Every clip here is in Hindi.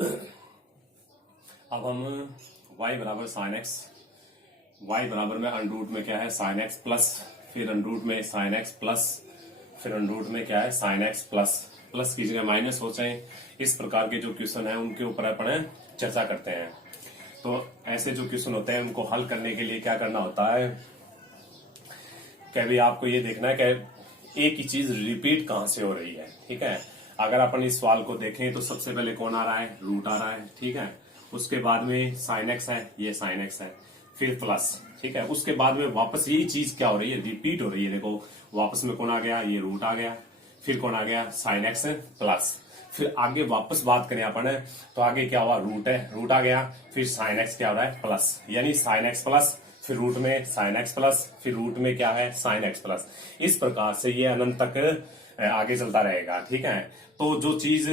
अब हम y बराबर साइन एक्स, y बराबर में अंडर रूट में क्या है साइन एक्स प्लस, फिर अंडर रूट में साइन एक्स प्लस, फिर अंडर रूट में क्या है साइन एक्स प्लस, प्लस की जगह माइनस हो जाए, इस प्रकार के जो क्वेश्चन है उनके ऊपर अपन चर्चा करते हैं। तो ऐसे जो क्वेश्चन होते हैं उनको हल करने के लिए क्या करना होता है कि भाई आपको ये देखना है कि एक ही चीज रिपीट कहां से हो रही है। ठीक है, अगर अपन इस सवाल को देखें तो सबसे पहले कौन आ रहा है, रूट आ रहा है। ठीक है, उसके बाद में साइन एक्स है, ये साइन एक्स है, फिर प्लस। ठीक है, उसके बाद में वापस यही चीज क्या हो रही है, रिपीट हो रही है। देखो वापस में कौन आ गया, ये रूट आ गया, फिर कौन आ गया साइन एक्स प्लस, फिर आगे वापस बात करें अपन तो आगे क्या हुआ, रूट है, रूट आ गया, फिर साइन एक्स क्या हो रहा है प्लस, यानी साइन एक्स प्लस, फिर रूट में साइन एक्स प्लस, फिर रूट में क्या है साइन एक्स प्लस। इस प्रकार से ये अनंत तक आगे चलता रहेगा। ठीक है, तो जो चीज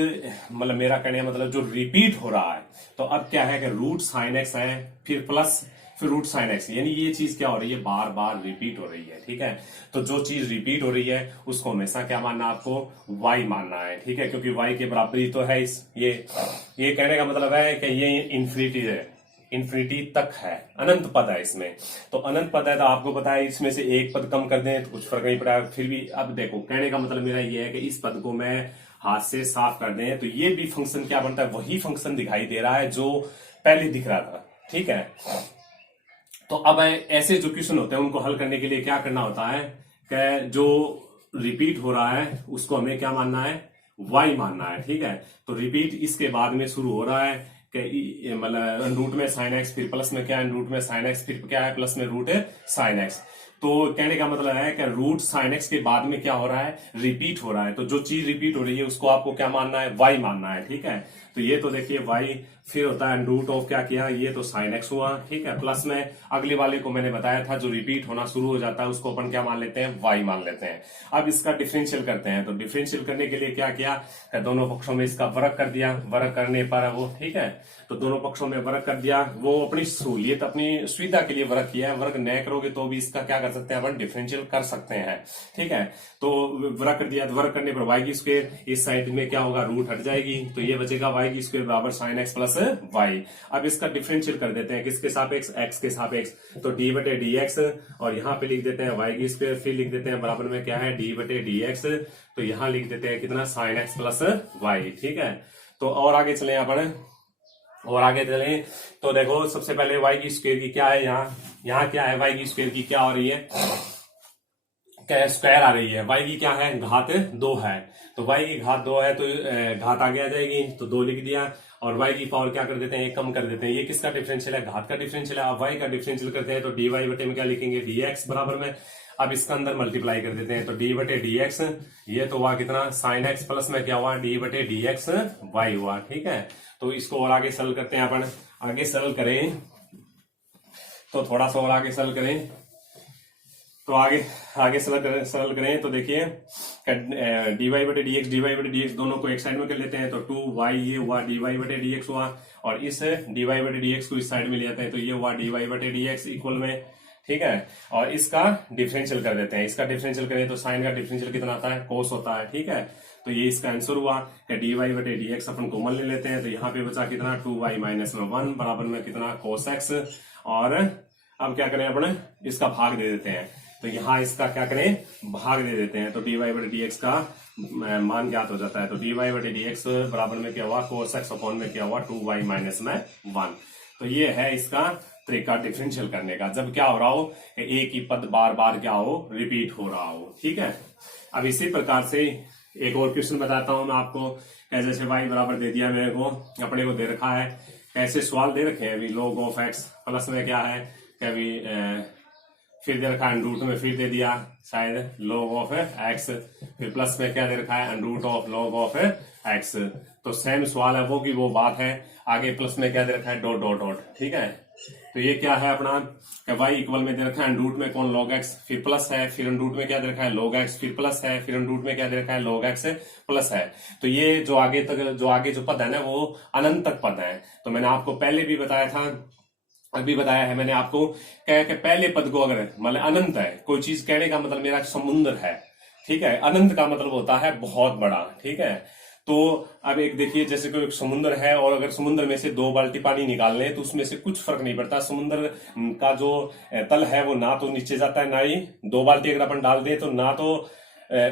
मतलब मेरा कहने का मतलब जो रिपीट हो रहा है, तो अब क्या है कि रूट साइन एक्स है, फिर प्लस, फिर रूट साइन एक्स, यानी ये चीज क्या हो रही है, बार बार रिपीट हो रही है। ठीक है, तो जो चीज रिपीट हो रही है उसको हमेशा क्या मानना, आपको y मानना है। ठीक है, क्योंकि y के बराबर ही तो है इस ये कहने का मतलब है कि ये इन्फिनिटी है, इन्फिनिटी तक है, अनंत पद है इसमें। तो अनंत पद है तो आपको पता है इसमें से एक पद कम कर दें तो कुछ फर्क नहीं पड़ा। फिर भी अब देखो कहने का मतलब मेरा ये है कि इस पद को मैं हाथ से साफ कर दें तो ये भी फंक्शन क्या बनता है, वही फंक्शन दिखाई दे रहा है जो पहले दिख रहा था। ठीक है, तो अब ऐसे जो क्वेश्चन होते हैं उनको हल करने के लिए क्या करना होता है कि जो रिपीट हो रहा है उसको हमें क्या मानना है, y मानना है। ठीक है, तो रिपीट इसके बाद में शुरू हो रहा है कि मतलब रूट में साइन एक्स, फिर प्लस में क्या है रूट में साइन एक्स, फिर क्या है प्लस में रूट साइन एक्स। तो कहने का मतलब है कि रूट साइन एक्स के बाद में क्या हो रहा है, रिपीट हो रहा है। तो जो चीज रिपीट हो रही है उसको आपको क्या मानना है, y मानना है। ठीक है, तो ये तो देखिए y, फिर होता है रूट ऑफ क्या किया, ये तो साइन एक्स हुआ। ठीक है, प्लस में अगले वाले को मैंने बताया था जो रिपीट होना शुरू हो जाता है उसको अपन क्या मान लेते हैं, y मान लेते हैं। अब इसका डिफरेंशियल करते हैं, तो डिफरेंशियल करने के लिए क्या किया, दोनों पक्षों में इसका वर्ग कर दिया, वर्ग करने पर वो ठीक है, तो दोनों पक्षों में वर्ग कर दिया, वो अपनी सहूलियत अपनी सुविधा के लिए वर्ग किया है। वर्ग न करोगे तो भी इसका क्या कर सकते हैं अपन, डिफरेंशियल कर सकते हैं। ठीक है, तो वर्ग कर दिया, तो वर्ग करने पर वाई की स्क्वायर, इस साइड में क्या होगा, रूट हट जाएगी, तो ये बचेगा वाई की स्क्वायर बराबर साइन एक्स प्लस वाई। अब इसका डिफरेंशियल कर देते हैं, किसके सापेक्ष, एक्स के सापेक्ष, तो डी बटे डी एक्स, और यहाँ पे लिख देते हैं वाई की स्क्वायर, फिर लिख देते हैं बराबर में क्या है डी बटे डी एक्स, तो यहाँ लिख देते हैं कितना, साइन एक्स प्लस वाई। ठीक है, तो और आगे चले अपन, और आगे चले तो देखो सबसे पहले वाई की स्क्वायर की क्या है, यहाँ क्या है, वाई की स्क्वायर की क्या हो रही है, क्या स्क्वायर आ रही है, y की क्या है, घात 2 है, तो y की घात 2 है तो घात आगे आ जाएगी, तो 2 लिख दिया, और y की पावर क्या कर देते हैं, एक कम कर देते हैं। ये किसका डिफरेंशियल है, घात का डिफरेंशियल है। अब y का डिफरेंशियल करते हैं तो dy बटे में क्या लिखेंगे, dx बराबर में, अब इसका अंदर मल्टीप्लाई कर देते हैं तो d बटे dx, ये तो हुआ कितना, साइन एक्स प्लस में क्या हुआ, d बटे dx y हुआ। ठीक है, तो इसको और आगे सरल करते हैं अपन, आगे सरल करें तो थोड़ा सा और आगे सरल करें, तो आगे सरल करें तो देखिए dy बटे dx दोनों को एक साइड में कर लेते हैं, तो 2y ये हुआ dy बटे dx हुआ, और इस dy बटे dx को इस साइड में ले जाते हैं तो ये हुआ dy बटे dx इक्वल में। ठीक है, और इसका डिफरेंशियल कर देते हैं, इसका डिफरेंशियल करें तो साइन का डिफरेंशियल कितना आता है, कोस होता है। ठीक है, तो ये इसका आंसर हुआ कि dy बटे dx अपन कॉमन ले लेते हैं, तो यहाँ पे बचा कितना, 2y माइनस में 1 बराबर में कितना, कोस x, और अब क्या करें अपन, इसका भाग दे देते हैं, तो यहाँ इसका क्या करें, भाग दे देते हैं, तो dy बटे dx का मान ज्ञात हो जाता है, तो dy बटे dx बराबर में क्या हुआ, कोस x अपॉन में क्या हुआ, 2y माइनस में 1। तो ये है इसका तरीका डिफरेंशियल करने का, जब क्या हो रहा हो, एक ही पद बार बार क्या हो, रिपीट हो रहा हो। ठीक है, अब इसी प्रकार से एक और क्वेश्चन बताता हूं मैं आपको, जैसे y बराबर दे दिया मेरे को, अपने को दे रखा है, ऐसे सवाल दे रखे हैं अभी, log ऑफ x, प्लस में क्या है कभी फिर दे रखा है रूट में, फिर दे दिया शायद log ऑफ x, फिर प्लस में क्या दे रखा है root of log of x, तो सेम सवाल है वो की वो बात है, आगे प्लस में क्या दे रखा है, डॉट डॉट डॉट। ठीक है, तो ये क्या है अपना y इक्वल में दे रखा है रूट में कौन, log x, फिर प्लस है, फिर रूट में क्या दे रखा है, log x, फिर प्लस है, फिर रूट में क्या दे रखा है, log x प्लस है। तो ये जो आगे जो पद है ना वो अनंत तक पद है। तो मैंने आपको पहले भी बताया था, अभी बताया है मैंने आपको, कह के पहले पद को अगर मतलब अनंत है कोई चीज, कहने का मतलब मेरा समुद्र है। ठीक है, अनंत का मतलब होता है बहुत बड़ा। ठीक है, तो अब एक देखिए, जैसे कोई एक समुद्र है और अगर समुद्र में से 2 बाल्टी पानी निकाल लें तो उसमें से कुछ फर्क नहीं पड़ता। समुद्र का जो तल है वो ना तो नीचे जाता है, ना ही 2 बाल्टी अगर अपन डाल दें तो ना तो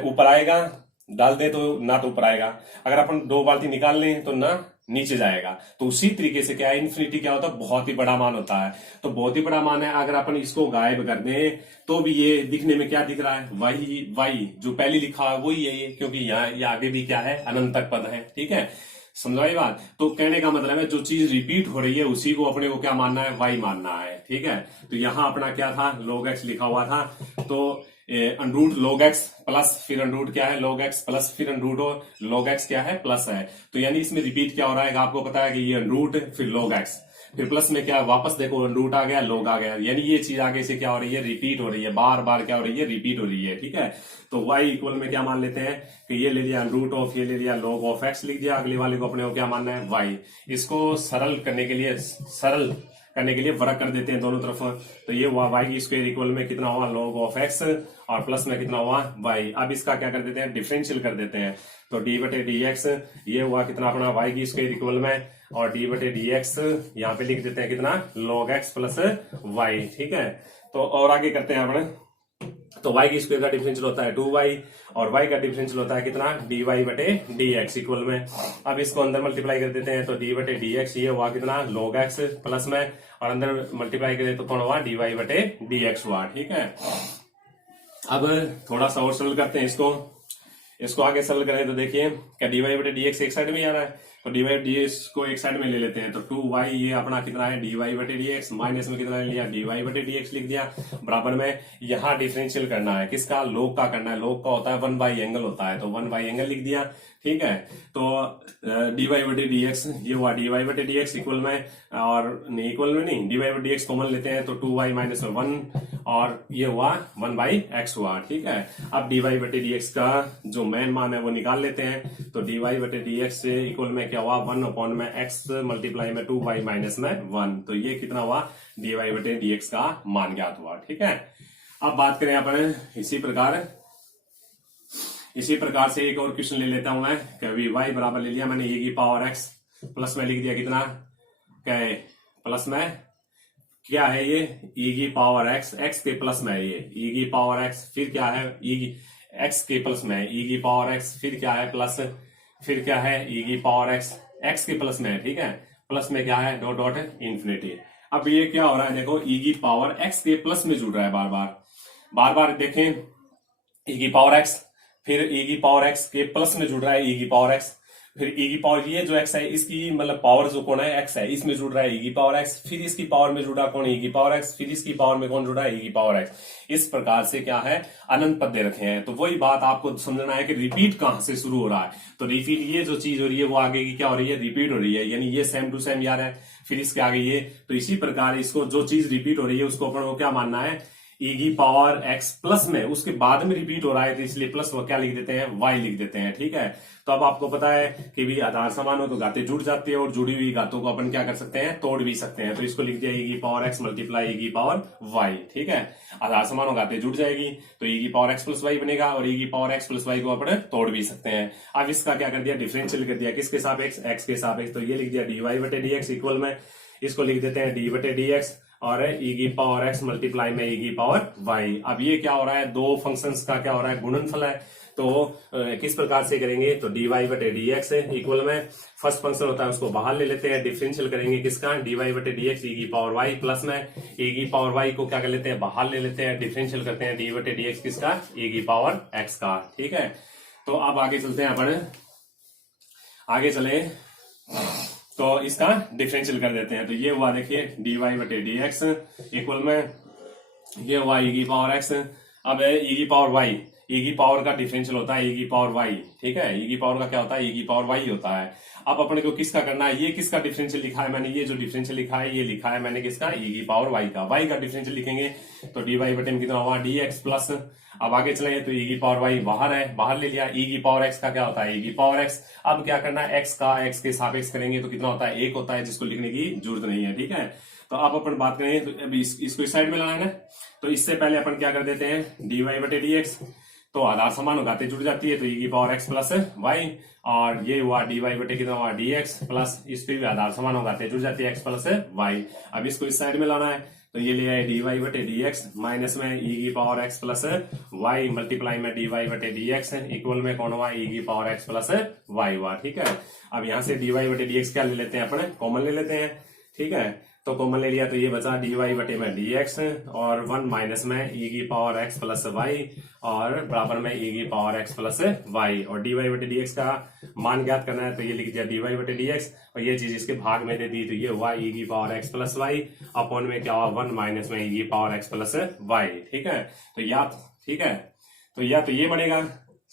ऊपर आएगा, डाल दे तो ना तो ऊपर आएगा, अगर अपन 2 बाल्टी निकाल लें तो ना नीचे जाएगा। तो उसी तरीके से क्या है, इन्फिनिटी क्या होता है, बहुत ही बड़ा मान होता है। तो बहुत ही बड़ा मान है, अगर अपन इसको गायब कर दें तो भी ये दिखने में क्या दिख रहा है, वही वाई जो पहले लिखा है वही है ये, क्योंकि यहाँ ये आगे भी क्या है, अनंत तक पद है। ठीक है, समझाई बात। तो कहने का मतलब है जो चीज रिपीट हो रही है उसी को अपने को क्या मानना है, वाई मानना है। ठीक है, तो यहाँ अपना क्या था, log x लिखा हुआ था, तो अंडरूट log x प्लस फिर अंडरूट क्या है, log x प्लस फिर अंडरूट और log x क्या है, प्लस है। तो यानी इसमें रिपीट क्या हो रहा है, आपको पता है कि ये अंडरूट फिर log x फिर प्लस में क्या, वापस देखो अंडरूट आ गया, log आ गया, यानी ये चीज आगे से क्या हो रही है, रिपीट हो रही है, बार बार क्या हो रही है, रिपीट हो रही है। ठीक है, तो y इक्वल में क्या मान लेते हैं कि ये ले लिया अंडरूट ऑफ, ये ले लिया log ऑफ x लिख दिया, अगले वाले को अपने को क्या मानना है, y। इसको सरल करने के लिए वर्ग कर देते हैं दोनों तरफ। तो ये हुआ y की स्क्वायर इक्वल में कितना हुआ, log ऑफ x और प्लस में कितना हुआ, y। अब इसका क्या कर देते हैं, डिफरेंशियल कर देते हैं। तो d बटे डी एक्स ये हुआ कितना अपना y की स्क्वायर इक्वल में, और d बटे डी एक्स यहाँ पे लिख देते हैं कितना, log x प्लस y। ठीक है, तो और आगे करते हैं अपने। तो y की स्क्वायर का डिफरेंशियल होता है 2y और y का डिफरेंशियल होता है कितना, dy बटे dx इक्वल में। अब इसको अंदर मल्टीप्लाई कर देते हैं, तो d बटे dx ये हुआ कितना, log x प्लस में, और अंदर मल्टीप्लाई करें तो कौन हुआ, dy बटे dx हुआ। ठीक है, अब थोड़ा सा और सरल करते हैं इसको आगे सरल करें तो देखिए क्या dy बटे dx एक साइड में आ रहा है, तो dy बटे dx को एक साइड में ले लेते हैं। तो 2y ये अपना कितना है, dy बटे dx, माइनस में कितना ले लिया, dy बटे dx लिख दिया, बराबर में यहाँ डिफरेंशियल करना है, किसका, log का करना है। log का होता है 1 एंगल होता है, तो 1 एंगल लिख दिया। ठीक है, तो dy बटे dx ये हुआ dy बटे dx इक्वल में, और नहीं इक्वल में नहीं, dy बटे dx कॉमन लेते हैं तो 2y माइनस 1 और ये हुआ 1/x हुआ। ठीक है, अब dy बटे dx का जो मेन मान है वो निकाल लेते हैं। तो dy बटे dx से इक्वल में क्या हुआ, 1 में x मल्टीप्लाई में 2y माइनस में 1, तो ये कितना हुआ, dy बटे dx का मान ज्ञात हुआ। ठीक है, अब बात करें अपन इसी प्रकार से एक और क्वेश्चन ले लेता हूं मैं, कभी y बराबर ले लिया मैंने e की पावर x, प्लस में लिख दिया कितना, क्या है, प्लस में क्या है ये, e की पावर x के प्लस में है ये e की पावर x, फिर क्या है x के प्लस में है e की पावर x, फिर क्या है प्लस, फिर क्या है e की पावर x के प्लस में है। ठीक है, प्लस में क्या है, डॉट डॉट इन्फिनिटी। अब ये क्या हो रहा है, देखो e की पावर x के प्लस में जुड़ रहा है बार बार देखें, e की पावर x, फिर e की पावर x के प्लस में जुड़ रहा है e की पावर x, फिर e की पावर ये जो x है इसकी मतलब पावर जो कौन है x है, इसमें जुड़ रहा है e की पावर x, फिर इसकी पावर में जुड़ा कौन, e की पावर x, फिर इसकी पावर में कौन जुड़ा है, e की पावर x। इस प्रकार से क्या है, अनंत पद दे रखे हैं। तो वही बात आपको समझना है कि रिपीट कहां से शुरू हो रहा है। तो रिपीट ये जो चीज हो रही है वो आगे की क्या हो रही है, रिपीट हो रही है, यानी ये सेम टू सेम यार है, फिर इसके आगे ये। तो इसी प्रकार इसको जो चीज रिपीट हो रही है उसको अपन को क्या मानना है, e की पावर x प्लस में उसके बाद में रिपीट हो रहा है, तो इसलिए प्लस वो क्या लिख देते हैं, y लिख देते हैं। ठीक है, तो अब आपको पता है कि भी आधार समान हो तो घातें जुड़ जाती है, और जुड़ी हुई घातों को अपन क्या कर सकते हैं, तोड़ भी सकते हैं। तो इसको लिख दिया e की पावर x मल्टीप्लाई e की पावर y। ठीक है, आधार समान हो घातें जुड़ जाएगी तो e की पावर x प्लस y बनेगा, और e की पावर x प्लस y को अपन तोड़ भी सकते हैं। अब इसका क्या कर दिया, डिफरेंशियल कर दिया, किसके सापेक्ष, x के सापेक्ष। तो ये लिख दिया dy बटे dx इक्वल में, इसको लिख देते हैं d बटे dx और e की पावर x मल्टीप्लाई में e की पावर y। अब ये क्या हो रहा है, दो फंक्शंस का क्या हो रहा है, गुणनफल है। तो किस प्रकार से करेंगे, तो dy बटे dx इक्वल में फर्स्ट फंक्शन होता है उसको बाहर ले लेते हैं, डिफरेंशियल करेंगे किसका, dy बटे dx e की पावर y प्लस में e की पावर y को क्या कर लेते हैं, बाहर ले लेते हैं, डिफरेंशियल करते हैं d बटे dx किसका, e की पावर x का। ठीक है, तो अब आगे चलते हैं अपन, आगे चले तो इसका डिफरेंशियल कर देते हैं। तो ये हुआ देखिए dy बटे dx इक्वल में, ये हुआ e की पावर x। अब है e की पावर y, e की पावर का डिफरेंशियल होता है e की पावर y। ठीक है, e की पावर का क्या होता है, e की पावर y होता है। अब अपने को किसका करना है, ये किसका डिफरेंशियल लिखा है मैंने, ये जो डिफरेंशियल लिखा है ये लिखा है मैंने किसका, e की पावर y का। y का डिफरेंशियल लिखेंगे तो dy बटे में कितना हुआ, dx प्लस, अब आगे चलेंगे तो e की पावर y बाहर है, बाहर ले लिया, e की पावर x का क्या होता है, e की पावर x। अब क्या करना है, x का x के सापेक्ष करेंगे तो कितना होता है, 1 होता है, जिसको लिखने की जरूरत नहीं है। ठीक है, तो अब अपन बात करें तो अभी इसको इस साइड में लाना है, तो इससे पहले अपन क्या कर देते हैं, dy बटे dx। तो आधार समान होगाते जुड़ जाती है, तो e की पावर x प्लस वाई, और ये हुआ dy बटे कितना हुआ dx प्लस, इस पे भी आधार समान होगाते जुड़ जाती है x प्लस वाई। अब इसको इस साइड में लाना है, तो ये लिया है dy बटे dx माइनस में e की power x plus Y multiply में dy बटे dx इक्वल में कौन हुआ e की पावर x प्लस वाई हुआ। ठीक है, अब यहाँ से dy बटे dx क्या ले लेते हैं, अपने कॉमन ले लेते हैं। ठीक है, तो कॉमन ले लिया तो ये बचा dy बटे में dx और 1 माइनस में e की पावर x प्लस वाई और बराबर में e की पावर x प्लस वाई, और dy बटे dx का मान ज्ञात करना है, तो ये लिख दिया dy बटे dx और ये चीज इसके भाग में दे दी, तो ये हुआ e की power x plus Y upon में क्या हुआ 1 माइनस में e की पावर x प्लस वाई। ठीक है, तो या ठीक है, तो या तो ये बनेगा,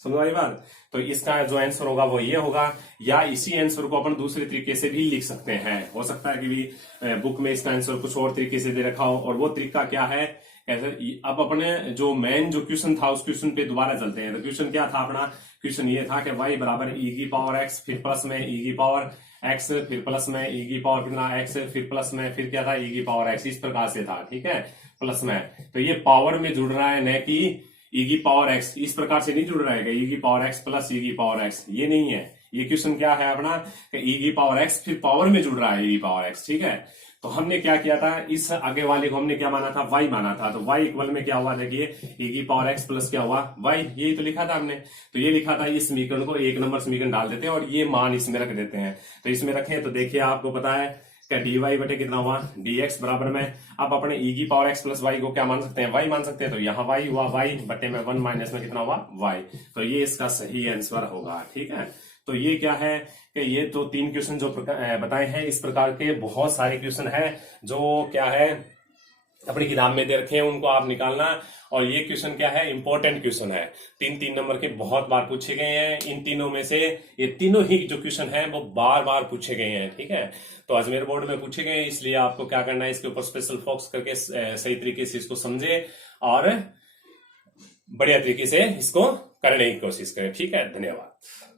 समझ आई बात। तो इसका जो आंसर होगा वो ये होगा, या इसी आंसर को अपन दूसरे तरीके से भी लिख सकते हैं। हो सकता है कि भी बुक में इसका आंसर कुछ और तरीके से दे रखा हो, और वो तरीका क्या है, ऐसे अब अपने जो मेन जो क्वेश्चन था उस क्वेश्चन पे दोबारा चलते हैं। तो क्वेश्चन क्या था अपना, क्वेश्चन ये था कि y बराबर e की पावर x फिर प्लस में e की पावर x फिर प्लस में e की पावर कितना x फिर प्लस में फिर क्या था e की पावर x, इस प्रकार से था। ठीक है, प्लस में, तो ये पावर में जुड़ रहा है, न कि e की पावर x, इस प्रकार से नहीं जुड़ रहा है e की पावर x प्लस e की पावर x, ये नहीं है। ये क्वेश्चन क्या है अपना कि e की पावर x फिर पावर में जुड़ रहा है e की पावर x। ठीक है, तो हमने क्या किया था, इस आगे वाले को हमने क्या माना था, y माना था, तो y इक्वल में क्या हुआ, देखिए e की पावर x प्लस क्या हुआ y, यही तो लिखा था हमने। तो ये लिखा था, इस समीकरण को एक नंबर समीकरण डाल देते हैं और ये मान इसमें रख देते हैं। तो इसमें रखें तो देखिए आपको पता है क्या dy बटे कितना हुआ dx बराबर में, अब अपने e की पावर x प्लस वाई को क्या मान सकते हैं, y मान सकते हैं, तो यहाँ y हुआ y बटे में 1 माइनस में कितना हुआ y, तो ये इसका सही आंसर होगा। ठीक है, तो ये क्या है कि ये तो 3 क्वेश्चन जो बताए हैं, इस प्रकार के बहुत सारे क्वेश्चन है जो क्या है अपनी किताब में दे रखे हैं, उनको आप निकालना। और ये क्वेश्चन क्या है, इंपॉर्टेंट क्वेश्चन है, 3 नंबर के बहुत बार पूछे गए हैं। इन तीनों में से ये तीनों ही जो क्वेश्चन हैं वो बार बार पूछे गए हैं। ठीक है, तो अजमेर बोर्ड में पूछे गए हैं, इसलिए आपको क्या करना है, इसके ऊपर स्पेशल फोकस करके सही तरीके से इसको समझे और बढ़िया तरीके से इसको करने की कोशिश करें। ठीक है, धन्यवाद।